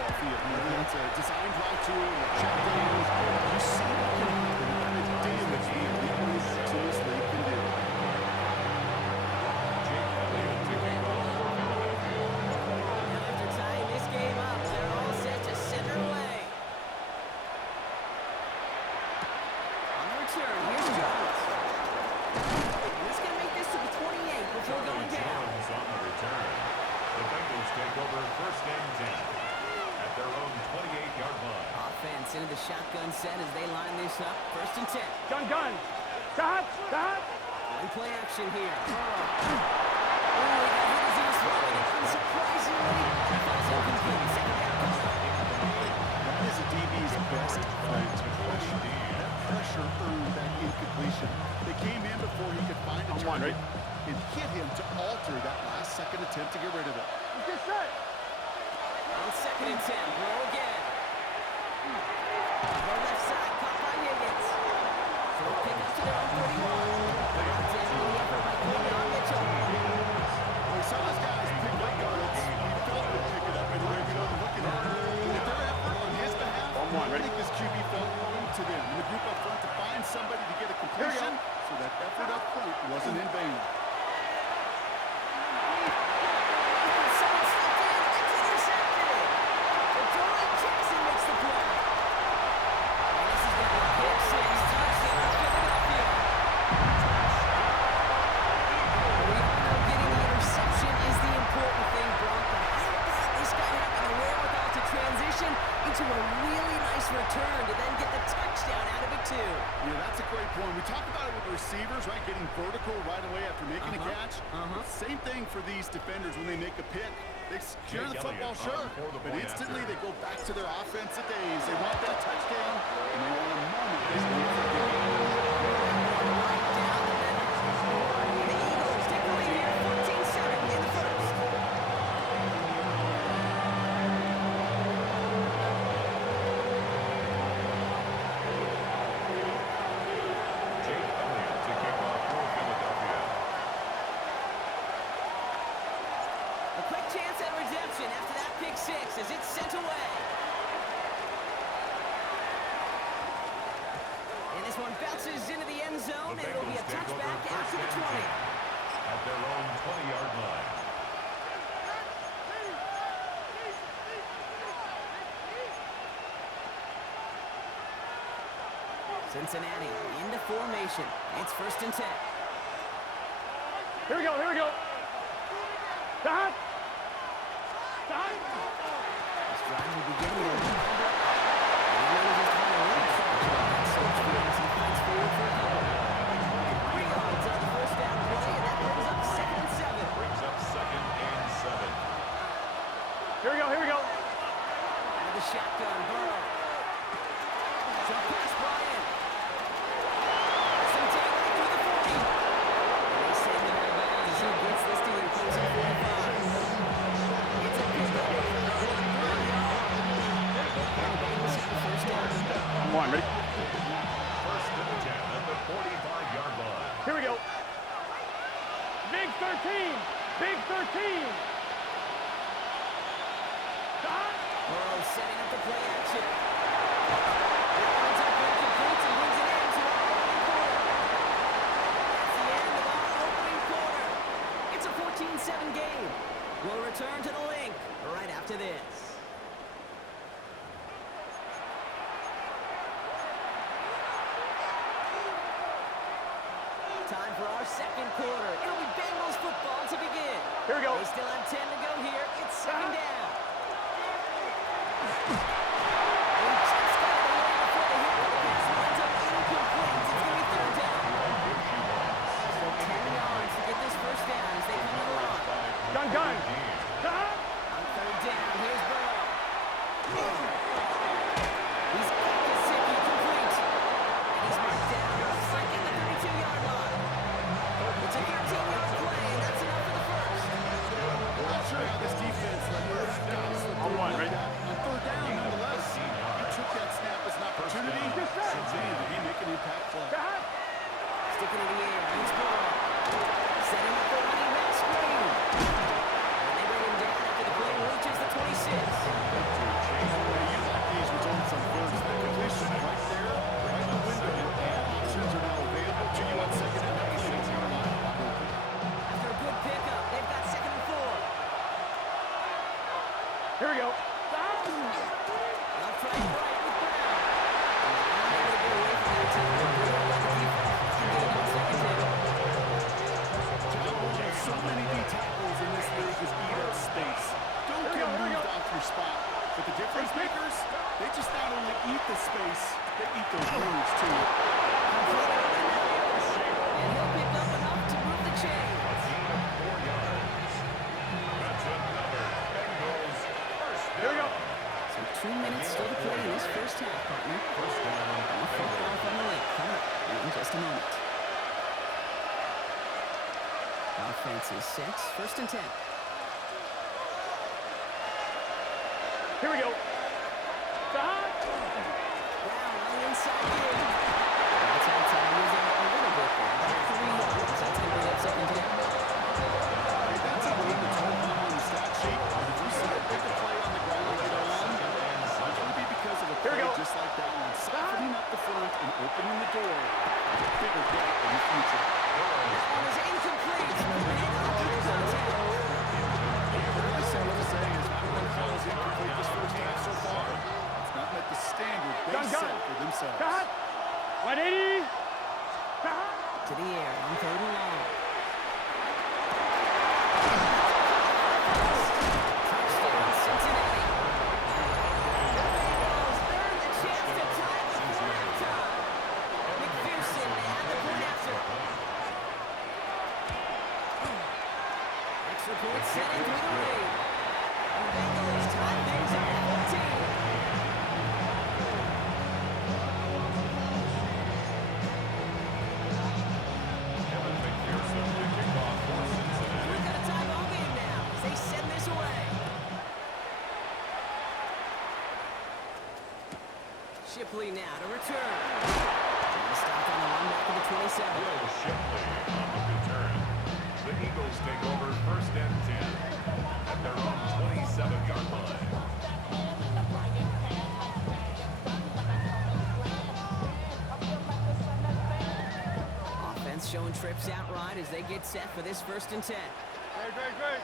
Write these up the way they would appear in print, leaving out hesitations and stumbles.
football field. Whether that's a design drive to or check downs, you see what can happen. What kind of damage the elite receivers in this league can do. After tying this game up, they're all set to send her away. On the return, here's Jones. And he's going to make this to the 28 before going down. On the return. The Bengals take over first and 10 at their own 28-yard line. Offense into the shotgun set as they line this up. First and 10. Gun. Stop. One play action here. Oh, he got hit as he was throwing it. Unsurprisingly, he falls incomplete. Second down call. That is a DB's best friend. That pressure earned that incompletion. They came in before he could find a target and hit him to alter that last-second attempt to get rid of it. Get set. On second and 10, roll again. The left side, caught by Higgins. So they'll pick up to their own 31. That's it in the effort by Quinton Mitchell. We saw those guys pick up yards. He felt them pick it up anyway. We know they're looking at it. With their effort on his behalf, I think this QB felt owed to them. And the group up front to find somebody to get a completion, so that effort up front wasn't in vain. Someone slipped in. It's intercepted. Adoree Jackson makes the play. And this is going to be a pick six. Touchdown, Philadelphia. We all know getting the interception is the important thing, Brock. But how about this guy having the wherewithal to transition into a really nice return to then get the touchdown out of it, too? Yeah, that's a great point. We talk about it with receivers, right? Getting vertical right away after making a catch. Same thing for these defenders when they make a pick. They secure the football, sure, but instantly they go back to their offensive days. They want that touchdown, and they want a moment. They won't forget. Right down the middle. The Eagles take the lead here, 14-7 in the first. Jake Elliott to kick off for Philadelphia. A quick chance at redemption after that pick six as it's sent away. And this one bounces into the end zone, and it'll be a touchback after the 20. At their own 20-yard line. Cincinnati into formation. It's first and 10. Here we go. Stop. This drive will begin with a wind up. And he really just had a little traction on that search field as he fights forward for a couple. 3 yards on the first down play, and that brings up second and 7. Brings up second and 7. Here we go. Out of the shotgun, Burrow. Jump pass, Bryant. Some tackling through the 40. And they send him out of bounds as he gets this to the opposing 45. It's a pickup. And the Bengals have the first down. Come on, ready? First and 10 at the 45-yard line. Here we go. Big 13. Stop. Burrow setting up the play action. That one's up incomplete and brings it in to our opening quarter. That's the end of our opening quarter. It's a 14-7 game. We'll return to the link right after this. Time for our second quarter. It'll be Bengals football to begin. Here we go. They still have 10 to go here. It's second down. They just got it away before the hit, but the pass lines up incomplete. It's going to be third down. So 10 yards to get this first down as they come to the line. Gun. Stop. On third down, here's Burrow. He's got Gesicki complete. And he's marked down second the 32-yard line. It's a 13-yard play, and that's enough for the first. I'm not sure how this defense let those guys slip On one, through right? like that. On third down, nonetheless, he took that snap as an opportunity. And he make an impact play. Stop. Sticking in the air, he's Burrow. Setting up the running back screen. And they bring him down after the play reaches the 26. Here we go. Left, right, right with Brown. Unable to get away from their team. They're good on the defense. It's good on second down. So many D tackles in this league just eat up space. Don't get moved off your spot. But the difference makers, they just not only eat the space, they eat those moves too. And he'll pick up enough to move the chain. A gain of 4 yards. That's another Bengals first down. Here we go. So 2 minutes still to play in this first half, partner. First down. And the fourth down from the lake coming up in just a moment. Offense is set. First and 10. Here we go. Brown on the inside here. That's outside. He was out a little bit there. About 3 yards. That's going to bring up second down. That's a win that's home run on the stat sheet. If you see a bigger play on the ground later on, it's going to be because of a Here we play go. just like that one. Softening up the front and opening the door for a bigger gap in the future. That one is incomplete. Handoff to the contact. Really simple to say is everyone calls incomplete this first half so far. It's not met the standard they Gun. set for themselves. Cut. 180. Cut. To the air on third and long. Touchdown, Cincinnati. The Bengals earn the chance to tie before halftime. McPherson at the point after. Extra point set in through the lead. And the Bengals tie things up at 14. Kevin McPherson to kick off for Cincinnati. We've got a tie ball game now as they send this away. Shipley now to return. And stop on the run back of the 27. Will Shipley on the return. The Eagles take over first and 10 at their own 27-yard line. Offense showing trips outright as they get set for this first and 10. Great.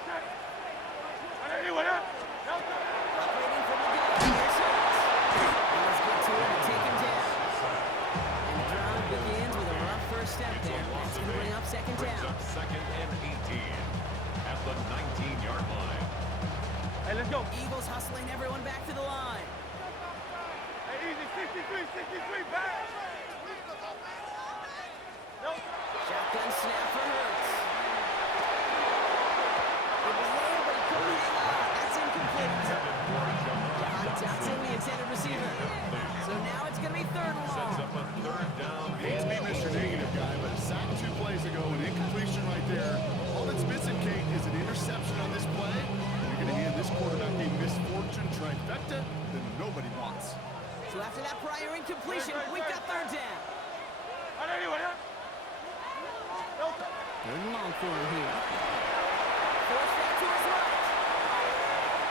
180. What up? Operating from the gun. Here's Hurts. And let's get to him and take him down. And the drive begins with a rough first step there. That's going to bring up second Brings down. up second and 18 at the 19-yard line. Hey, let's go. Eagles hustling everyone back to the line. Hey, easy. 63. Back. No. Shotgun snap for Hurts. It was there, but he couldn't hang on. That's incomplete. John Johnson, the intended receiver. So now it's going to be third and Sets long. up a third down. Hate to be Mr. Negative guy, but a sack 2 plays ago, an incompletion right there. All that's missing, Kate, is an interception on this play. You're going to hand this quarterback a misfortune trifecta that nobody wants. So after that prior incompletion, we've got third down. 180. What up? Third and long for him here. Force back to his right.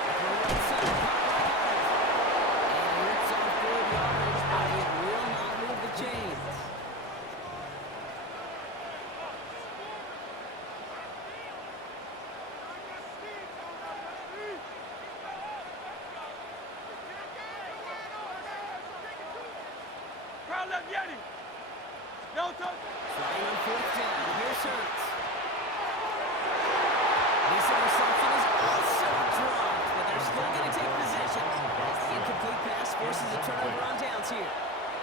To the right side, caught by Hurts. And rips off good yardage, but it will not move the chains. Crowd left Yeti. No touch. Trying on fourth down. Here's Hurts. This interception is also dropped, but they're still going to take possession. As the incomplete pass forces a turnover on downs here.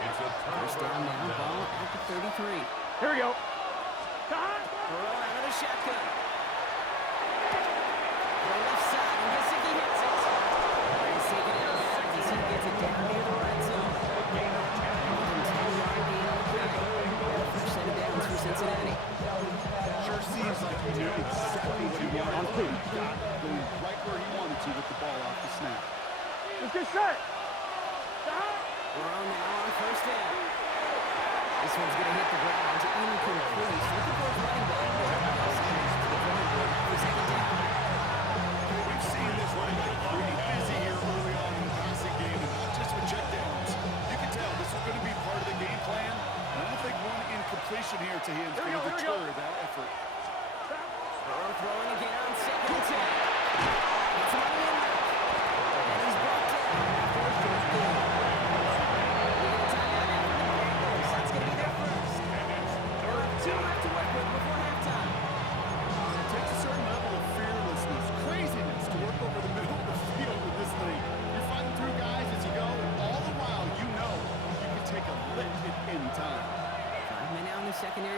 It's a First turnover down now, on ball down. at the 33. Here we go. Cut. Burrow out of the shotgun. The left side, and Gesicki hits it. He's taken out of bounds as he gets it down near the red zone. Gain of 10 yards. 10-yard gain on the carry. And the first set of downs for Cincinnati. Sure seems like he knew exactly what he wanted. On two. Got going right where he wanted to with the ball off the snap. Let's get set. Burrow now on first down. This one's going to hit the ground. Incomplete. Looking for his running back. To the drawing board for second down. We've seen this running back pretty busy here early on in the passing game, and not just with checkdowns. You can tell this is going to be part of the game plan. And I don't think one incompletion here to him is going to deter that effort. Burrow throwing again on second and 10. It's on the end.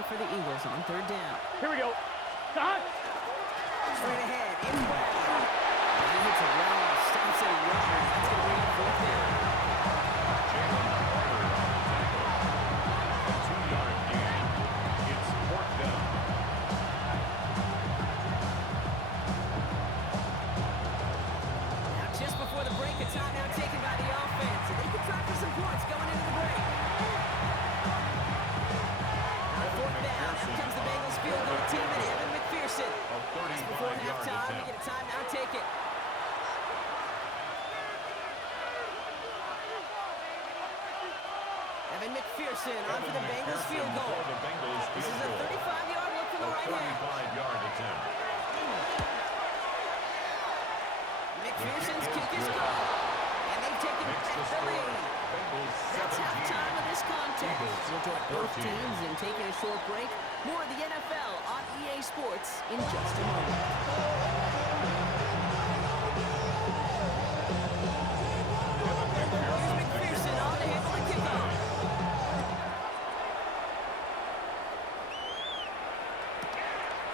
for the Eagles on 3rd down. Here we go. Cut. Straight ahead, inbound. He hits a wall, stops at a yard. That's going to bring up 4th down. Jalen Carter on the tackle. A 2-yard gain. It's 4th down. Now, just before the break, a timeout taken by the offense. And they can try for some points going into the break. On 4th down, out comes the Bengals field goal team and Evan McPherson. Just before halftime, we get a timeout taken. Evan McPherson on for the Bengals field goal. This is a 35-yard look from the right hand. 35-yard attempt. McPherson's kick is good. And they've taken back the lead. That's halftime of this contest. We'll join both teams in taking a short break. More of the NFL on EA Sports in just a moment. McPherson on the handle and kickoff.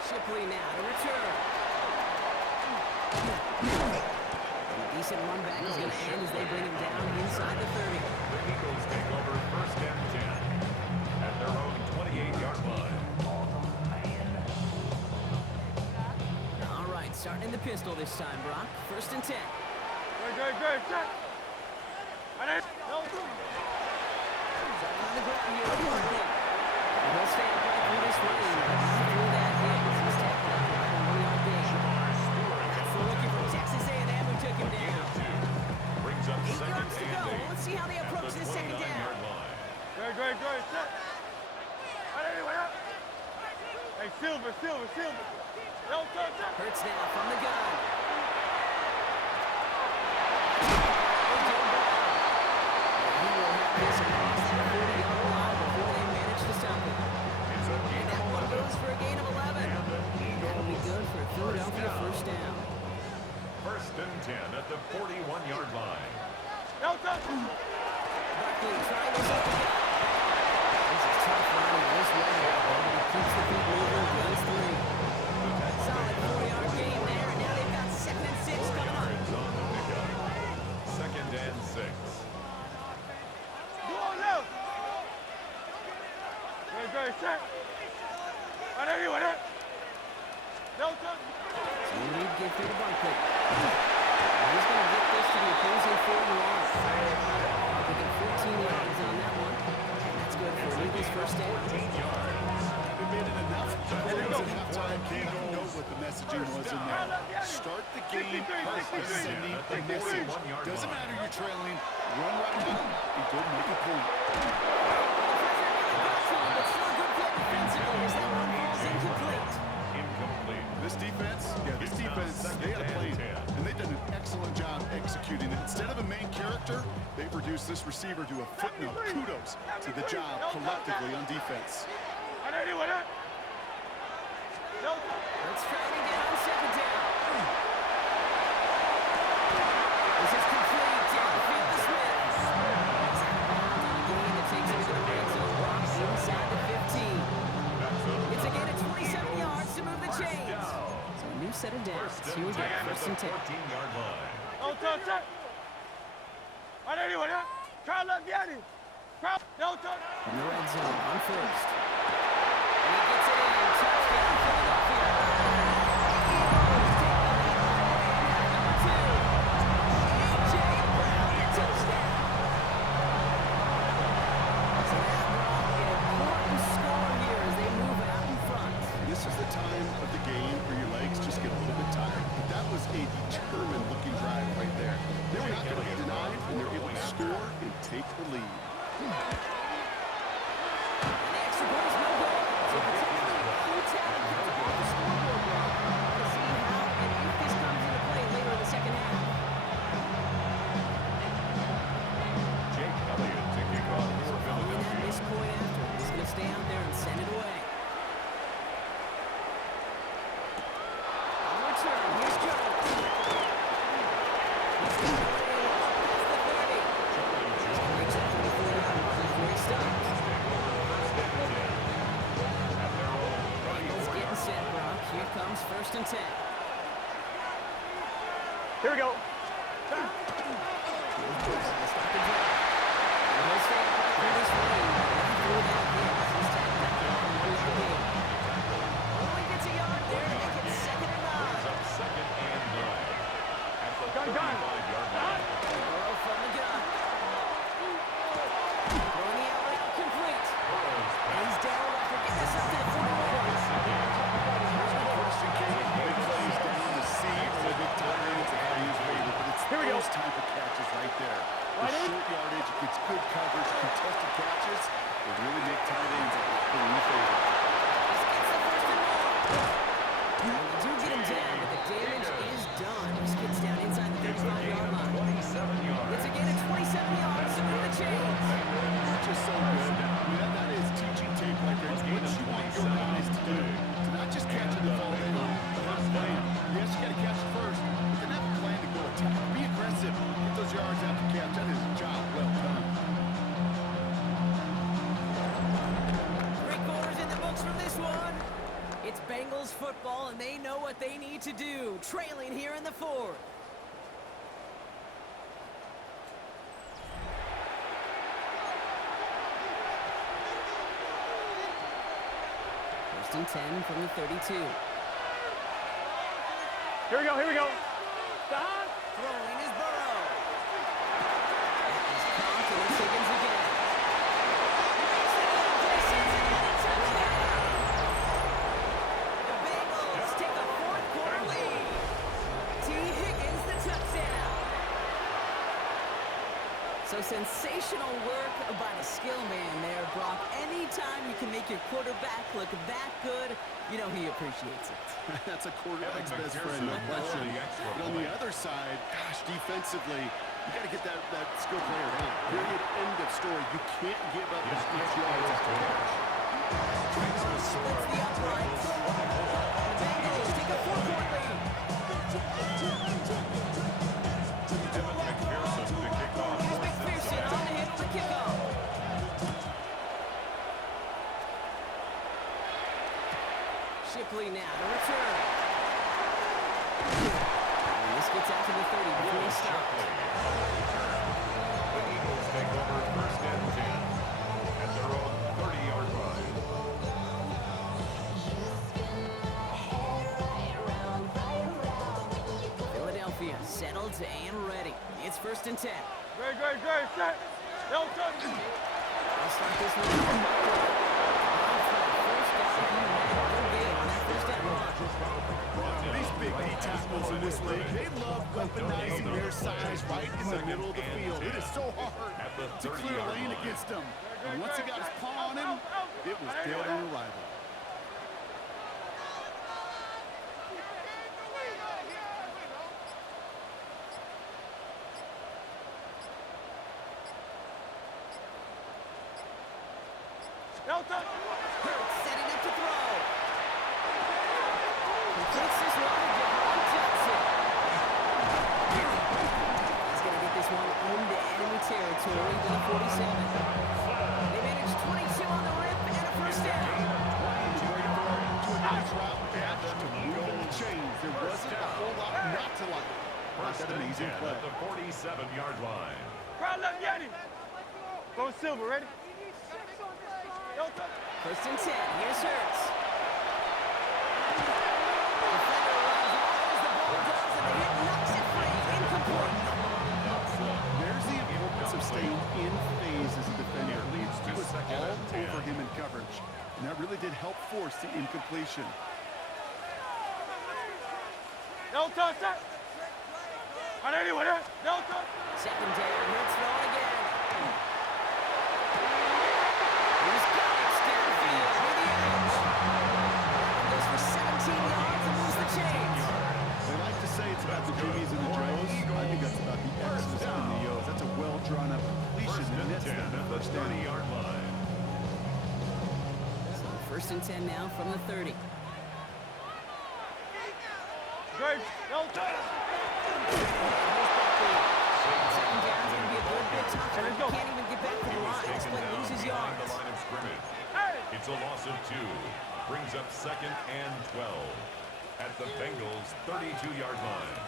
Shipley now to return. Decent run back is going to end as they bring him down inside the 30. The Eagles take over 1st and 10 at their own 28-yard line. All right, starting in the pistol this time, Brock. 1st and 10. Good. Check. No. Starting on the ground here with Barkley. And he'll stay upright through this lane. Through that hit. He's tackled up right on 1-yard gain. That's the rookie from Texas A&M who took him down. Brings up 8 2nd yards to and go. 8. Let's see how they approach this 2nd down. Good. Check. Hey, Silver. No touch. Hurts now from the gun. He will have this across that 40-yard line before they manage to stop it. And that one goes for a gain of 11. That'll be good for a Philadelphia 1st down. 1st and 10 at the 41-yard line. No touch. Barkley trying this up again. This is tough running this weather, but he keeps the feet moving, gains 3. Solid 4-yard gain there, and now they've got 2nd and 6 coming up. Yards on the pickup. 2nd and 6. Go on now. Good. Check. No touch. So we need to get through the Barkley. He's going to get this to the opposing 40-yard. They get 14 yards on that one, and that's good for Eagles 1st down. 14 yards. They made it enough plays at halftime. They don't know what the messaging was in there. Start the game by sending a message. Doesn't matter you're trailing. Run right down and go make a point. But still a good play defensively as that one falls incomplete. Incomplete. This defense, they had a plan, and they've done an excellent job executing it. Instead of a main character, they've reduced this receiver to a footnote. Kudos to the job collectively on defense. Let's try it again on 2nd down. This is complete. Downfield to Smith. Gain that takes him to the red zone. Blocks inside the 15. It's a gain of 27 yards to move the chains. So a new set of downs. Here we go. 1st and 10. 14-yard line. No touch. Try to get him. No touch. In the red zone on 1st. And he gets it in. Touchdown, Philadelphia. Eagles take the lead by a gain of 2. A.J. Brown, touchdown. So now Brock, an important score here as they move out in front. This is the time of the game where your legs just get a little bit tired. But that was a determined-looking drive right there. They were not going to be denied, and they're able to score and take the lead. And the extra point is no good. So potentially a key tally comes off the scoreboard, Brock. To see how and if this comes into play later in the 2nd half. Jake Elliott to kick off for Following that Philadelphia. missed point after, he's going to stay out there and send it away. On the return, here's Jones. He's got away up past the 30. Just breaks up 34 yards. and 10. Here we go. Gun. Burrow from the gun. Throwing the out route complete. And he's down after getting this up to the 41. Big plays down the seam or the big tight ends are his favorite, but it's those type of catches right there. The short yardage, it gets good coverage, contested catches. They really make tight ends a lot in favor. This gets the first and long. And they do get him down, but the damage is done. He skids down inside the 35-yard line. 27 yards. It's a gain of 27 yards to move the chains. It's just so good. I mean, that is teaching tape right there. It's what you want your guys to do. To not just catch it and fall in, but have a plan. Yes, you got to catch it first, but then have a plan to go attack. Be aggressive. Get those yards after catch. That is a job well done. 3 quarters in the books from this one. It's Bengals football, and they know what they need to do. Trailing here in the 4th. First and 10 from the 32. Here we go. Throwing is Burrow. That is caught, and it's Higgins again. Makes it up for the Cincinnati touchdown. The Bengals take a 4th-quarter lead. T. Higgins, the touchdown. So sensational work by the skill man there, Brock. Anytime you can make your quarterback look that good, you know he appreciates it. That's a quarterback's best friend, no question. But on the other side, gosh, defensively, you got to get that skill player down. Period. End of story. You can't give up as much yards after catch. Splits the uprights. The Bengals take a 4-point lead. Here's McPherson on to handle the kickoff. Shipley now to return. And this gets out to the 30 before he stops. The Eagles take over first and 10 at their own 30-yard line. Philadelphia settled and ready. It's first and 10. Great. Set. No touch. They'll start this one with Buckler. First down, he ran no gain on that first down run. These big D tackles in this league, they love weaponizing their size right in the middle of the field. It is so hard to clear a lane against them. And once he got his paw on him, it was dead on arrival. No touch. Hurts setting up to throw. Completes this one to Jahan Johnson. He's going to get this one into enemy territory to the 47. They managed 22 on the rip and a first down. Nice route catch to move in the chains. There wasn't a whole lot not to like. First That and amazing 10 play. at the 47-yard line. Crowd left, Yanni. Go Silver, ready? No touch. First and 10. Here's Hurts. Defender runs right as the ball does, and the hit knocks it free. Incomplete. There's the importance of staying in phase as a defender. He was all over him in coverage, and that really did help force the incompletion. No touch. Set. On anyone, no touch. Second down. Hurts throwing again. He's got it downfield with the edge. Goes for 17 yards and moves the chains. They like to say it's about the Jimmies and the Joes. I think that's about the X's and the O's. That's a well-drawn-up completion that nets them the first down. 30-yard line. So first and 10 now from the 30. Great. No touch. Second down is going to be a good bit tougher. Let's go. Can't even get back to the line. Taken Split down loses behind the yards. line of scrimmage. Hey. It's a loss of 2. Brings up second and 12. at the Bengals' 32-yard line.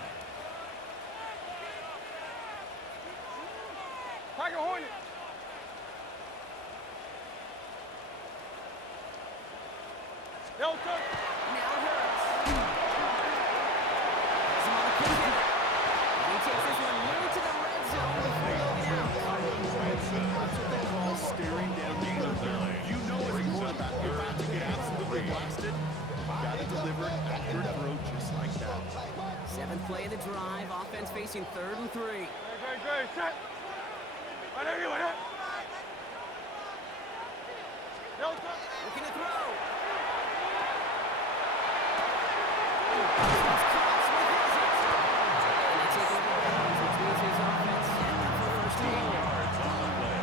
Tiger Hornet. Delta. Now Hurts. Has him on the quick hitter. And he takes this one nearly to the red zone before going out. That's what they call staring down the field. You know as a quarterback, you're about to get absolutely blasted. Got to deliver an accurate throw just like that. 7th play of the drive. Offense facing 3rd and 3. Great. Set. Right there, you went up. Delta. Looking to throw.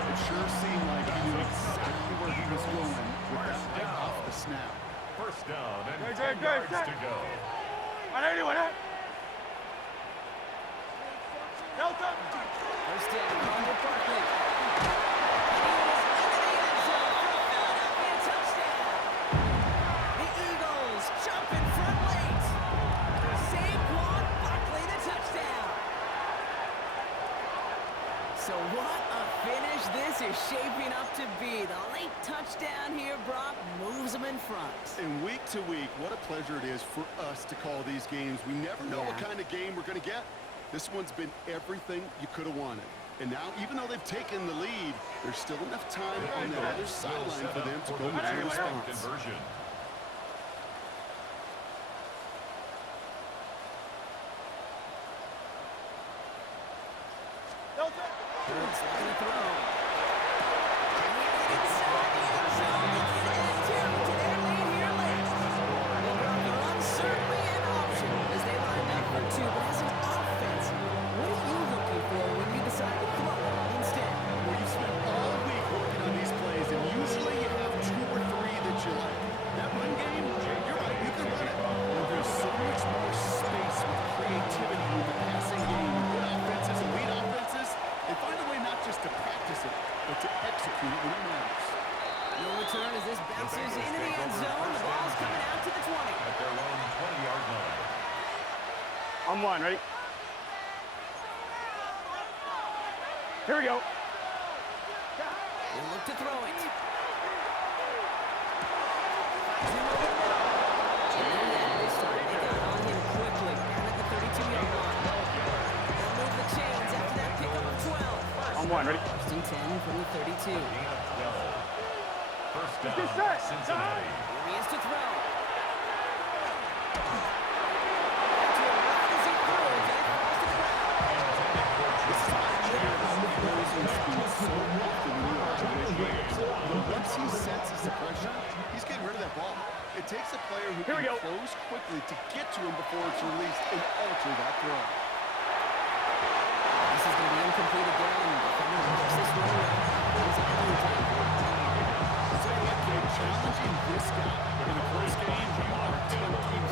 It sure seemed like he knew exactly where he was going with that right off the snap. First down and Great, 10 yards to go. Right there, you went up. Delta. First down, London Barkley. And he is into the end zone for a Philadelphia touchdown. The Eagles jump in front late. Saquon Barkley, the touchdown. So what a finish this is shaping up to be. The late touchdown here, Brock, moves them in front. And week to week, what a pleasure it is for us to call these games. We never know what kind of game we're going to get. This one's been everything you could have wanted. And now, even though they've taken the lead, there's still enough time on the other sideline for them to go with a response. Conversion. Delta. Hurts looking to throw. Inside the end zone, they get into their lead here late. The Broncos are uncertainly in option as they line up for 2. But as an offense, what are you looking for when you decide to throw it instead? Well, you spent all week working on these plays, and usually you have 2 or 3 that you like. That run game, you're right, you can run it. But there's so much more space with creativity in the passing game. Good offenses, elite offenses, they find a way not just to practice it, but to execute it when it matters. No return as this bounces into the end zone. The ball's coming out to the 20. At their own 20-yard line. I'm one, ready? Here we go. They look to throw it. This time they got on him quickly. Down at the 32-yard line. They'll move the chains after that pickup of 12. I'm one, ready? First and 10 from the 32. Gain of 12. First down, Get set. Cincinnati. Here he is to throw. Back to him right as he throws, and it falls to the ground. This is why you hear about the closing speed so often in the games. But once he senses the pressure, he's getting rid of that ball. It takes a player who Here we can go. close quickly to get to him before it's released and alter that throw. This is going to be incomplete again. Defender works this one around. Brings up the attack. So like challenging this guy in a close game, you are tempting.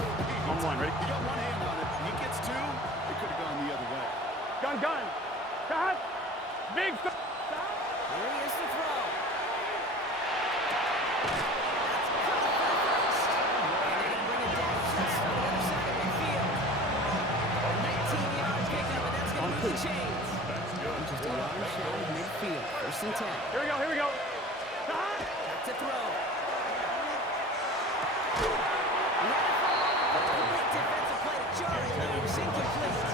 I'm one, ready? He got one hand on it. He gets 2. It could have gone the other way. Gun. Cut. Big. Here he is to throw. That's caught for the first. And they're going to bring it down just on the other side of midfield. 19-yard pickup, and that's going to move the chains. Just a yard shy of midfield. First and 10. Here we go. Back to throw. Great defensive play to Charlie loose, incomplete.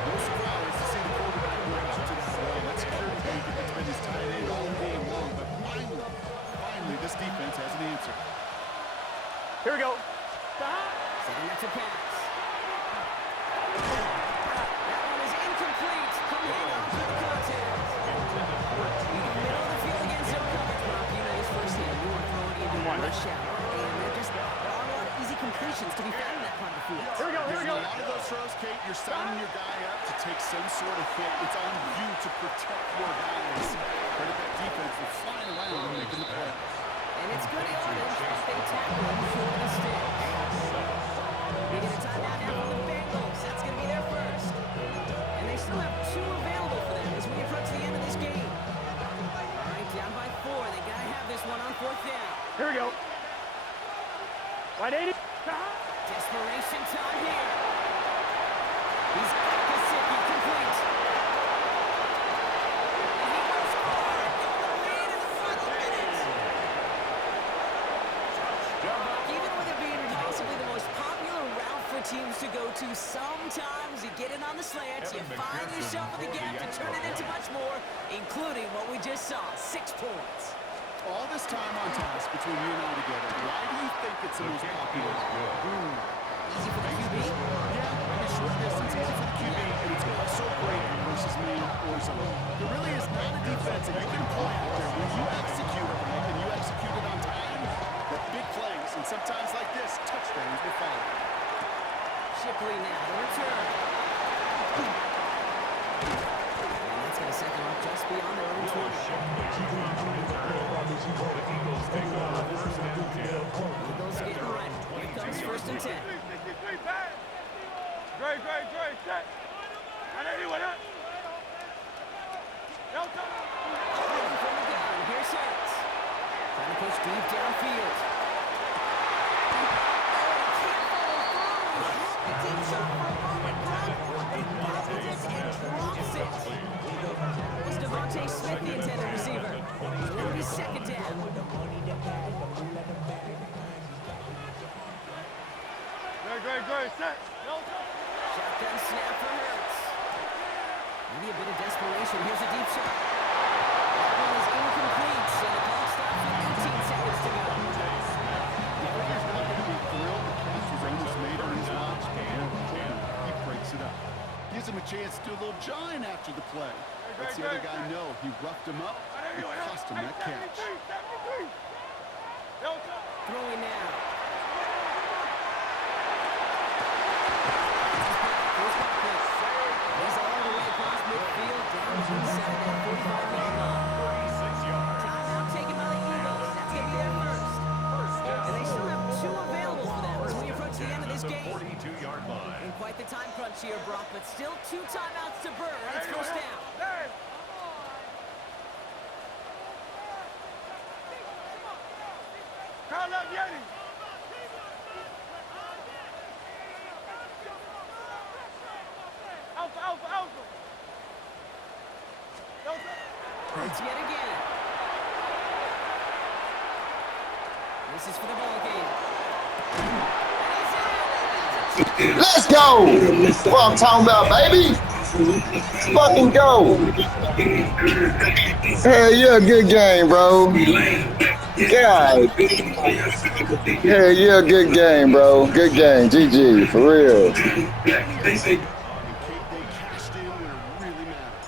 No surprise to see the quarterback go out to that ball. That security blanket that's been his tight end all game long. But finally, this defense has an answer. Here we go. Setting up to pass. That one is incomplete. Come hang on to the contact. You can middle of the field against zone coverage, Brock. You know this firsthand. You want throwing into One. rush out. And there are a lot of easy completions to be found in that part of the field. Here we go. A lot of those throws, Kate, you're signing your guy up to take some sort of hit. It's on you to protect your guys. Credit that defense for flying around and making the play. And it's good yardage, but they tackle him for the mistake. They get a timeout now for the Bengals. That's going to be their first. And they still have 2 available for them as we approach the end of this game. All right, down by 4. They got to have this one on 4th down. Here we go. Right 80. Desperation to go to. Sometimes you get in on the slants, you find yourself in the gap to turn it into much more, including what we just saw, 6 points. All this time on task between you and I together, why do you think it's the most popular? Easy for the QB? Yeah, maybe short distance, easy for the QB, and it's also great versus man or zone. There really is not a defense that you can play out there when you execute it right and you execute it on time. The big plays, and sometimes like this, touchdowns will follow. Shipley now, the return. And that's going to set them up just beyond their own 20. Eagles take over first and 10. Eagles getting ready. Here comes first and 10. Great, set. Anyone up? From the gun, here's Hurts. Trying to push deep downfield. The deep shot for a moment. He bobbled it and drops it. Was Devontae Smith the intended receiver? It'll be second down. Great, set. Shotgun snap for Hurts. Maybe a bit of desperation. Here's a deep shot. That one is incomplete, and the clock stops with 18 seconds to go. He's not going to be thrilled. The catch was almost made on his watch, but he breaks it up. Gives him a chance to do a little jawing after the play. Lets the other guy know he roughed him up and cost him that catch. Throwing now. He's all the way across midfield, down inside that 45-yard line. 36 yards. Timeout taken by the Eagles. That's going to be their first. And they still have 2 available for them as we approach the end of this game. 42-yard line. And quite the time crunch here, Brock, but still 2 timeouts to burn. It's first down. Call up Yeti. Alpha. Hurts yet again. This is for the ball game. Let's go! That's what I'm talking about, baby. Let's fucking go. Hell yeah, good game, bro. God. Hell yeah, good game, bro. Good game. GG, for real. They cashed in when it really mattered.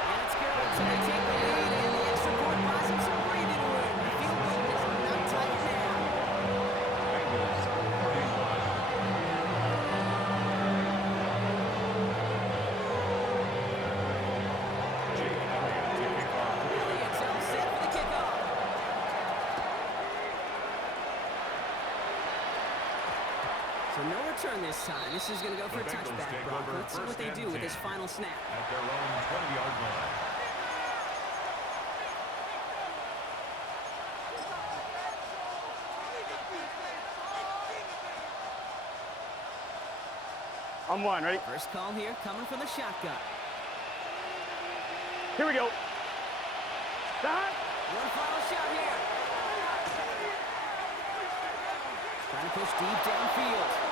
And it's good. So they take the lead, and the extra point buys them some breathing room. The field goal is not tight now. It's all set for the kickoff. So no return this time. This is going to go for a touchback, Brock. Let's see what they do with this final snap. At their own 20-yard line. I'm one, ready? First call here coming from the shotgun. Here we go. Stop. One final shot here. Trying to push deep downfield.